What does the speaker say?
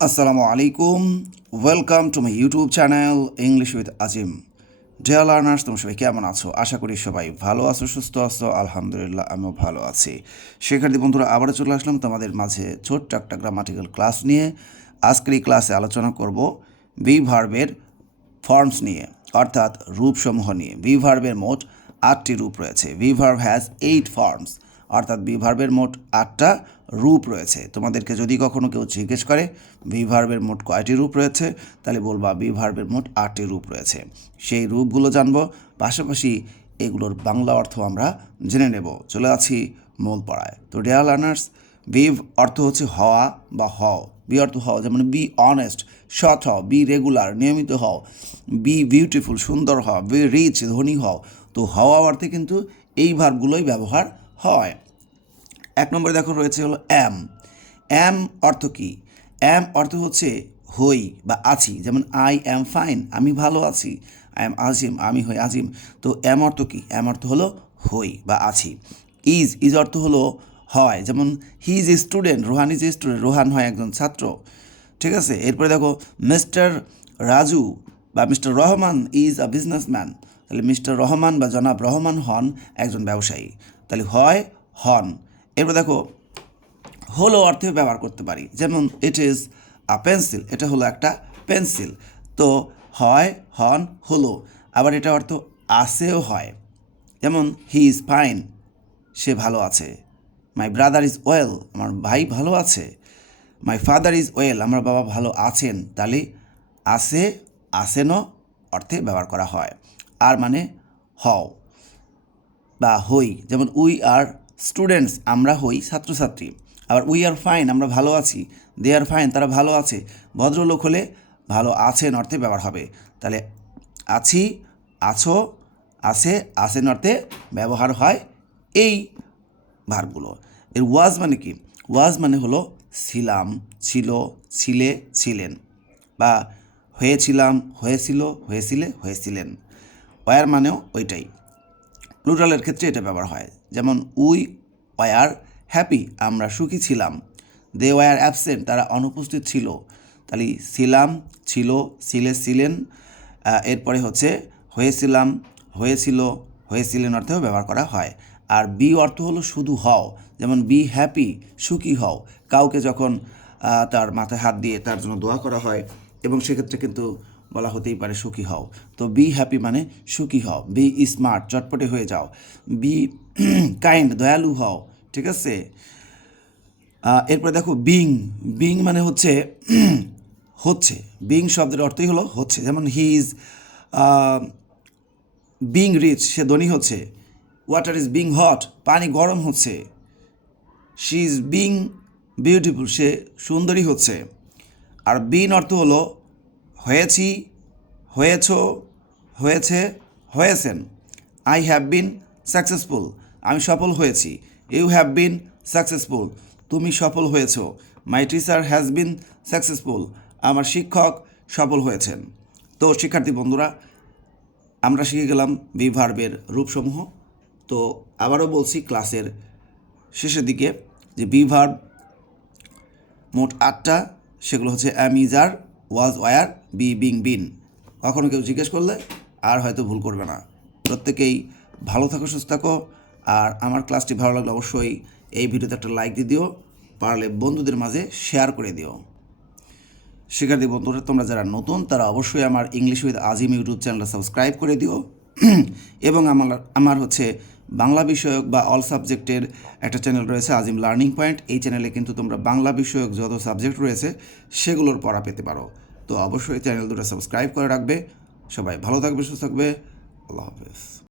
Assalamu alaikum. Welcome to my YouTube channel English with Azim. Dear learners, তোমরা সবাই কেমন আছো? আশা করি সবাই ভালো আছো, সুস্থ আছো। আলহামদুলিল্লাহ আমিও ভালো আছি। শিক্ষার্থী বন্ধুরা, আবারও চলে আসলাম তোমাদের মাঝে ছোট্ট একটা গ্রামাটিক্যাল ক্লাস নিয়ে। আজকের এই ক্লাসে আলোচনা করব বি ভার্বের ফর্মস নিয়ে, অর্থাৎ রূপসমূহ নিয়ে। বি ভার্বের মোট 8টি রূপ রয়েছে। বি ভার্ব হ্যাজ 8 ফর্মস, অর্থাৎ বি ভার্বের মোট 8টা রূপ রয়েছে। তোমাদেরকে যদি কখনো কেউ জিজ্ঞেস করে বি ভার্বের মোট কয়টি রূপ রয়েছে, তাহলে বলবা বি ভার্বের মোট 8টি রূপ রয়েছে। সেই রূপগুলো জানবো, পাশাপাশি এগুলোর বাংলা অর্থ আমরা জেনে নেব। চলে আছি মূল পড়ায়। তো ডিয়ার লার্নার্স, বি অর্থ হচ্ছে হওয়া বা হও। বি অর্থ হও, যেমন বি অনেস্ট, সৎ হও। বি রেগুলার, নিয়মিত হও। বি বিউটিফুল, সুন্দর হও। বি রিচ, ধনী হও। তো হওয়া অর্থে কিন্তু এই ভার্বগুলোই ব্যবহার হয়। এক নম্বরে দেখো রয়েছে হলো অ্যাম। অ্যাম অর্থ কি? অ্যাম অর্থ হচ্ছে হই বা আছি, যেমন আই অ্যাম ফাইন, আমি ভালো আছি। আই অ্যাম আজিম, আমি হই আজিম। তো অ্যাম অর্থ কি? অ্যাম অর্থ হলো হই বা আছি। ইজ অর্থ হলো হয়, যেমন he is a student, Rohan is a student, Rohan হয় একজন ছাত্র। ঠিক আছে। এরপরে দেখো মিস্টার রাজু বা mister Rahman is a businessman, তাহলে মিস্টার রহমান বা জনাব রহমান হন একজন ব্যবসায়ী। তাহলে হয়, হন। এরপর দেখো হলো অর্থে ব্যবহার করতে পারি, যেমন ইট ইজ আ পেন্সিল, এটা হলো একটা পেন্সিল। তো হয়, হন, হলো। আবার এটা অর্থ আছেও হয়, যেমন হি ইজ ফাইন, সে ভালো আছে। মাই ব্রাদার ইজ ওয়েল, আমার ভাই ভালো আছে। মাই ফাদার ইজ ওয়েল, আমার বাবা ভালো আছেন। তাহলে আছে, আসেনও অর্থে ব্যবহার করা হয়। আর মানে হও বা হই, যেমন উই আর স্টুডেন্টস, আমরা হই ছাত্রছাত্রী। আবার উই আর ফাইন, আমরা ভালো আছি। দে আর ফাইন, তারা ভালো আছে। ভদ্রলোক হলে ভালো আছেন অর্থে ব্যবহার হবে। তাহলে আছি, আছো, আছে, আছেন অর্থে ব্যবহার হয় এই ভার্বগুলো। এর ওয়াজ মানে কি? ওয়াজ মানে হলো ছিলাম, ছিল, ছিলে, ছিলেন। বা হয়েছিলাম, হয়েছিল, হয়েছিলে, হয়েছিলেন। ওয়ার মানেও ওইটাই। প্লুরালের ক্ষেত্রে এটা ব্যবহার হয়, যেমন উই ওয়ার হ্যাপি, আমরা সুখী ছিলাম। দে ওয়ার অ্যাবসেন্ট, তারা অনুপস্থিত ছিল। তাহলে ছিলাম, ছিল, ছিলে, ছিলেন। এরপরে হচ্ছে হয়েছিলাম, হয়েছিল, হয়েছিলেন অর্থেও ব্যবহার করা হয়। আর বি অর্থ হলো শুধু হও, যেমন বি হ্যাপি, সুখী হও। কাউকে যখন তার মাথায় হাত দিয়ে তার জন্য দোয়া করা হয়, এবং সেক্ষেত্রে কিন্তু বলা হতেই পারে সুখী হও। তো বি হ্যাপি মানে সুখী হও। বি স্মার্ট, চটপটে হয়ে যাও। বি কাইন্ড, দয়ালু হও। ঠিক আছে। এরপরে দেখো বিং। বিং মানে হচ্ছে হচ্ছে। বিং শব্দের অর্থই হলো হচ্ছে, যেমন হি ইজ বিং রিচ, সে ধনী হচ্ছে। ওয়াটার ইজ বিং হট, পানি গরম হচ্ছে। শি ইজ বিং বিউটিফুল, সে সুন্দরী হচ্ছে। আর বিন অর্থ হলো হয়েছি, হয়েছ, হয়েছে, হয়েছেন। আই হ্যাভ বিন সাকসেসফুল, আমি সফল হয়েছি। ইউ হ্যাভ বিন সাকসেসফুল, তুমি সফল হয়েছ। My teacher has been successful, আমার শিক্ষক সফল হয়েছেন। তো শিক্ষার্থী বন্ধুরা, আমরা শিখে গেলাম বি ভার্বের রূপসমূহ। তো আবারও বলছি ক্লাসের শেষের দিকে যে বি ভার্ব মোট 8টা, সেগুলো হচ্ছে am, is, are, was, were, be, being, been. কখনো কেউ জিজ্ঞেস করলে আর হয়তো ভুল করবে না। প্রত্যেকেই ভালো থাকো, সুস্থ থাকো। আর আমার ক্লাসটি ভালো লাগলে অবশ্যই এই ভিডিওতে একটা লাইক দিয়ে দিও, পারলে বন্ধুদের মাঝে শেয়ার করে দিও। শিক্ষার্থী বন্ধুরা, তোমরা যারা নতুন তারা অবশ্যই আমার ইংলিশ উইথ আজিম ইউটিউব চ্যানেলটা সাবস্ক্রাইব করে দিও। এবং আমার হচ্ছে বাংলা বিষয়ক বা অল সাবজেক্টের একটা চ্যানেল রয়েছে, আজিম লার্নিং পয়েন্ট। এই চ্যানেলে কিন্তু তোমরা বাংলা বিষয়ক যত সাবজেক্ট রয়েছে সেগুলোর পড়া পেতে পারো। তো অবশ্যই চ্যানেল দুটো সাবস্ক্রাইব করে রাখবে। সবাই ভালো থাকবে, সুস্থ থাকবে। আল্লাহ হাফেজ।